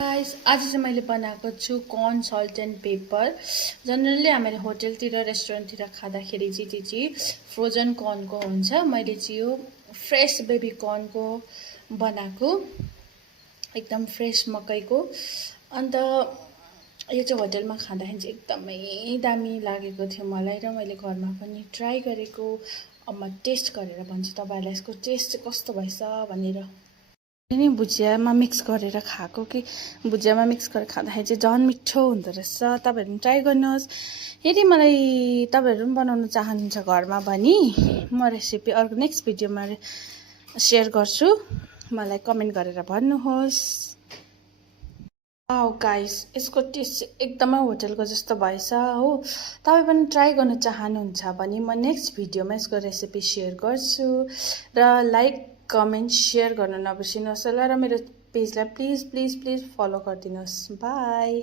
Guys आज चाहिँ मैले बनाएको छु corn salt and pepper. Generally हामीले होटलतिर रेस्टुरेन्टतिर खाँदाखेरि चाहिँ त्यो चाहिँ फ्रोजन कर्नको हुन्छ। मैले चाहिँ यो फ्रेस बेबी कर्नको बनाएको, एकदम फ्रेस मकैको। अन्त यो चाहिँ होटलमा खाँदाखेरि चाहिँ एकदमै दामी लागेको थियो मलाई र मैले घरमा पनि ट्राई गरेको। अब म टेस्ट गरेर भन्छु तपाईहरुलाई यसको टेस्ट चाहिँ कस्तो भएछ भनेर। नि भुजियामा मिक्स गरेर खाएको कि भुजियामा मिक्स गरेर खाँदाखेरि चाहिँ झन् मिठो हुँदो रहेछ। तपाईहरु पनि ट्राई गर्नुहोस्। यदि मलाई तपाईहरु पनि बनाउन चाहनुहुन्छ घरमा भने म रेसिपी अर्को नेक्स्ट भिडियोमा शेयर गर्छु। मलाई कमेन्ट गरेर भन्नुहोस्। वाउ गाइस, यसको टेस्ट एकदमै होटलको जस्तो भएछ हो। तपाई पनि ट्राई गर्न चाहनुहुन्छ भने म नेक्स्ट भिडियोमा यसको रेसिपी शेयर गर्छु। र लाइक कमेन्ट शेयर गर्न नबिर्सिनुहोस् होला र मेरो पेजलाई प्लिज फलो गरिदिनुहोस्। बाइ।